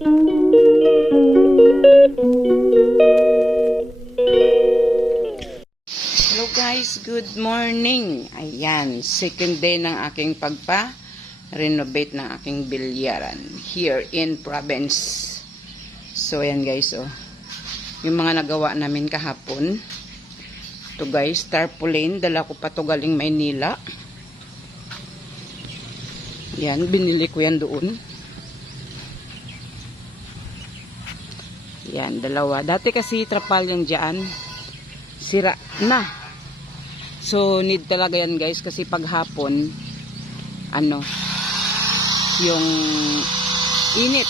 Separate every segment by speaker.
Speaker 1: Hello guys, good morning. Ayan, second day ng aking pagpa-renovate ng aking bilyaran here in province. So ayan guys, oh. Yung mga nagawa namin kahapon. To guys, tarpaulin, dala ko pa to galing Maynila. Yan, binili ko yan doon. Yan, dalawa. Dati kasi trapal yan dyan. Sira na. So, need talaga yan guys. Kasi paghapon, ano, yung init.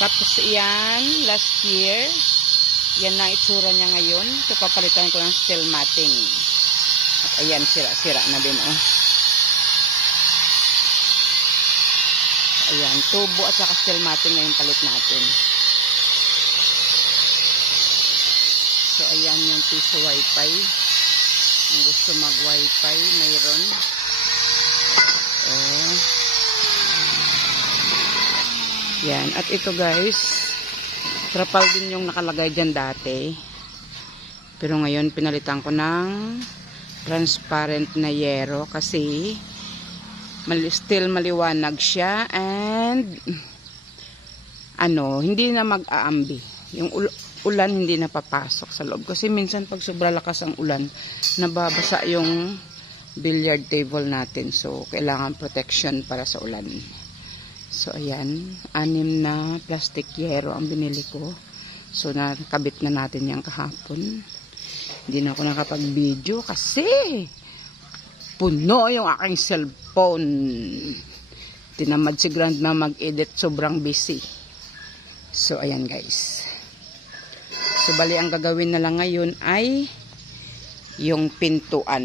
Speaker 1: Tapos yan, last year, yan na itsura niya ngayon. So, papalitan ko ng steel matting. At ayan, sira-sira na din, oh. Ayan, tubo at saka steel matting na yung palit natin. Ayan yung piso wifi. Kung gusto mag-wifi, mayroon. Oh. Yan. At ito guys, trapal din yung nakalagay dyan dati. Pero ngayon, pinalitan ko ng transparent na yero kasi mali- still maliwanag siya and ano, hindi na mag-aambi. Yung ul- ulan hindi na papasok sa loob. Kasi minsan pag sobra lakas ang ulan, nababasa yung billiard table natin. So, kailangan protection para sa ulan. So, ayan. Anim na plastic yero ang binili ko. So, nakabit na natin yan kahapon. Hindi na ako nakapag-video kasi puno yung aking cellphone. Tinamad si Grandma mag-edit. Sobrang busy. So, ayan guys. So, bali ang gagawin na lang ngayon ay yung pintuan.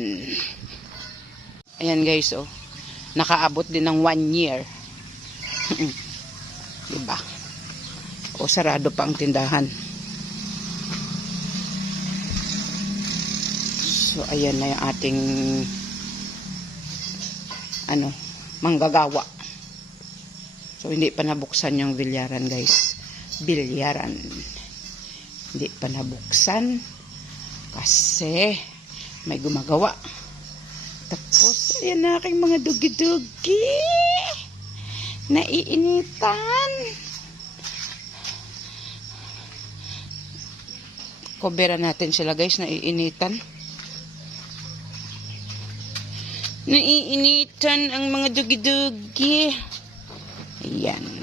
Speaker 1: Ayan guys, oh. Nakaabot din ng one year. diba? O, sarado pa ang tindahan. So, ayan na yung ating ano, manggagawa. So, hindi pa nabuksan yung bilyaran, guys. Bilyaran. Hindi pa nabuksan kasi may gumagawa. Tapos, ayan na aking mga dugi-dugi. Naiinitan. Kobera natin sila guys, naiinitan. Naiinitan ang mga dugi-dugi. Ayan.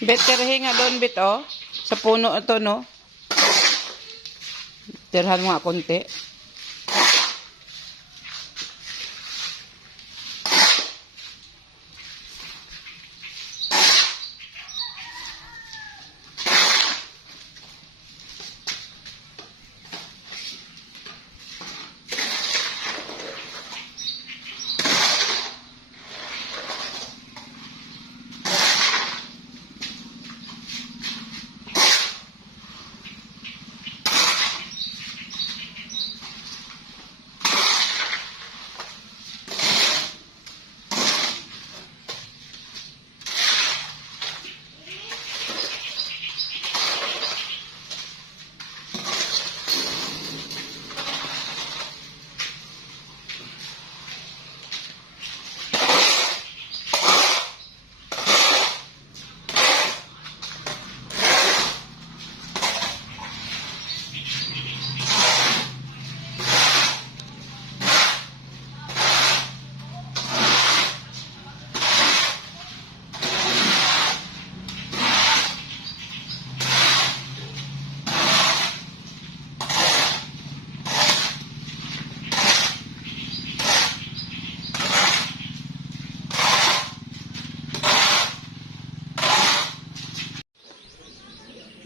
Speaker 1: Bet, tirahe nga doon, Bet, oh. Sa puno ito, no? Tirahan mo nga konti.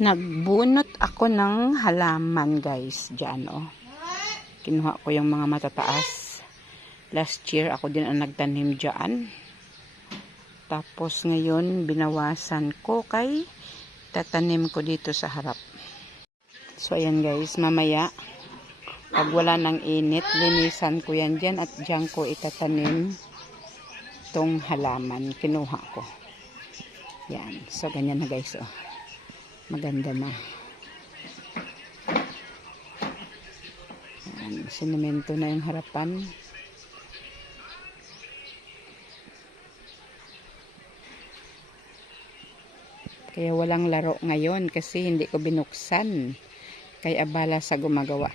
Speaker 1: Nagbunot ako ng halaman, guys. Diyan, oh. Kinuha ko yung mga matataas. Last year, ako din ang nagtanim diyan. Tapos ngayon, binawasan ko kay tatanim ko dito sa harap. So, ayan guys, mamaya, pag wala ng init, linisan ko yan dyan at dyan ko itatanim tong halaman. Kinuha ko. Yan. So, ganyan na guys, oh. Maganda na. Yan. Sinemento na yung harapan. Kaya walang laro ngayon kasi hindi ko binuksan. Kaya abala sa gumagawa.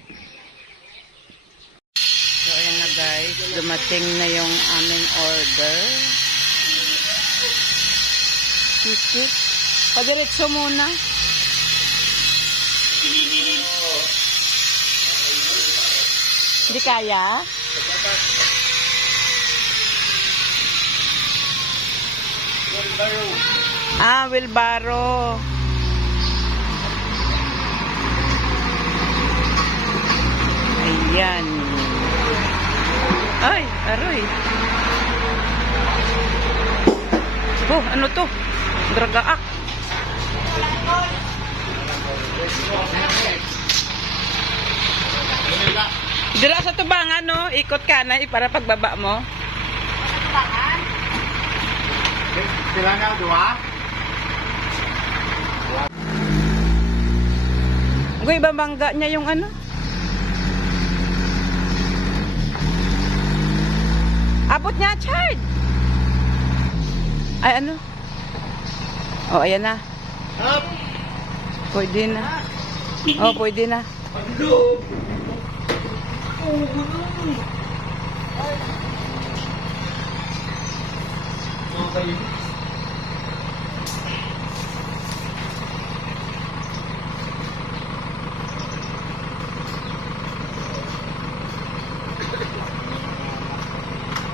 Speaker 1: So ayan na guys, dumating na yung aming order. Kiki, padiretso muna. Hindi kaya? Ah, Wilbaro. Ayan. Ay, aroy. Oh, ano to? Dragaak. Dira sa tubangan, no? Ikot ka na para pagbaba mo.
Speaker 2: Sila nga, dua?
Speaker 1: Guy, bangga niya yung ano? Abot niya, Chard! Ay, ano? Oh, ayan na.
Speaker 2: Up!
Speaker 1: Pwede na. Oh, pwede na.
Speaker 2: Paglo! Okay.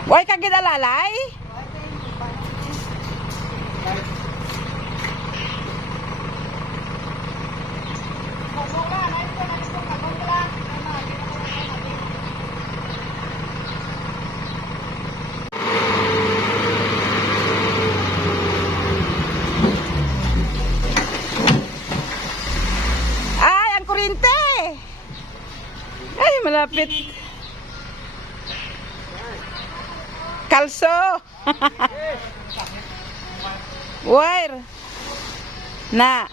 Speaker 1: Why ka gidalalay? Ay, malapit. Kalso! Wire! Na!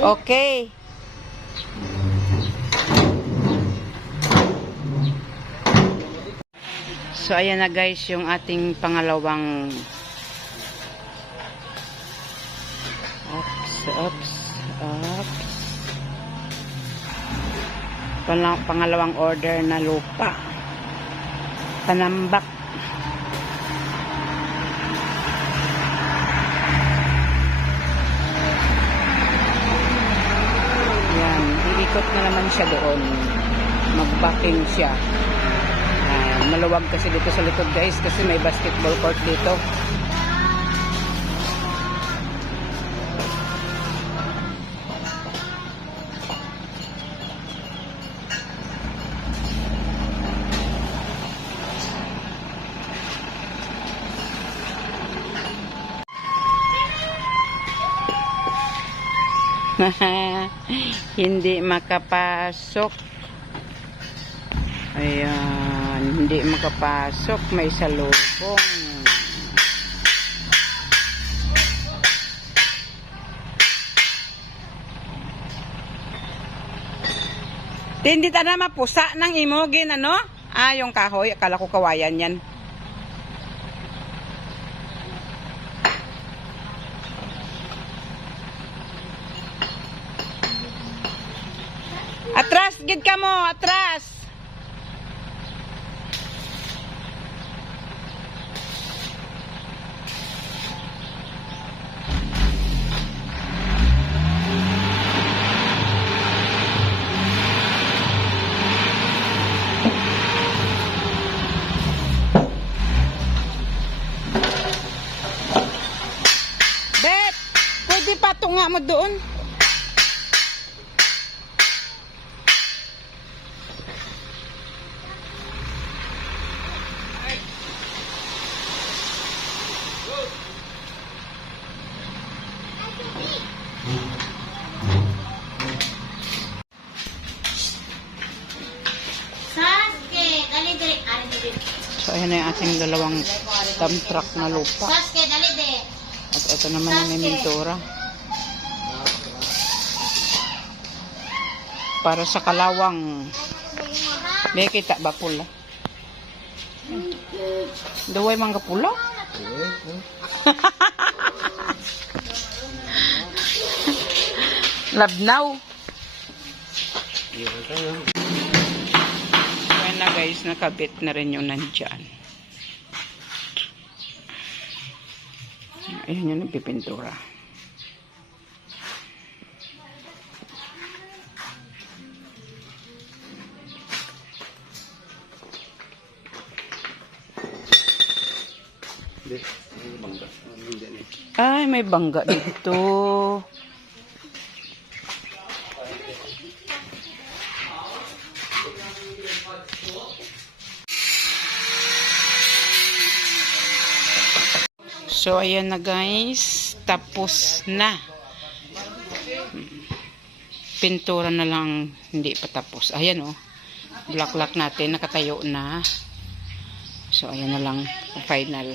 Speaker 1: Okay. So, ayan na guys, yung ating pangalawang Ups, ups, ups. Pala- pangalawang order na lupa. Panambak. Yan, iikot na naman siya doon. Mag-backing siya. Ah, maluwag kasi dito sa likod guys kasi may basketball court dito. hindi makapasok. Ayan, hindi makapasok. May salubong. Hindi ta na mapusa ng imogin, ano? Ah, yung kahoy. Akala ko kawayan yan. Atras, gid ka mo, atras. Bet, pwede pa tunga mo doon. Truck na lupa. At ito naman ang inventora. Para sa kalawang. May kita ba pula? Daway mangga pula? Labnaw. Ayan na guys, nakabit na rin yung nandyan. Ayan yung nagpipintura. Ay, may bangga dito. So, ayan na guys. Tapos na. Pintura na lang hindi pa tapos. Ayan oh. Black lock natin. Nakatayo na. So, ayan na lang. Final.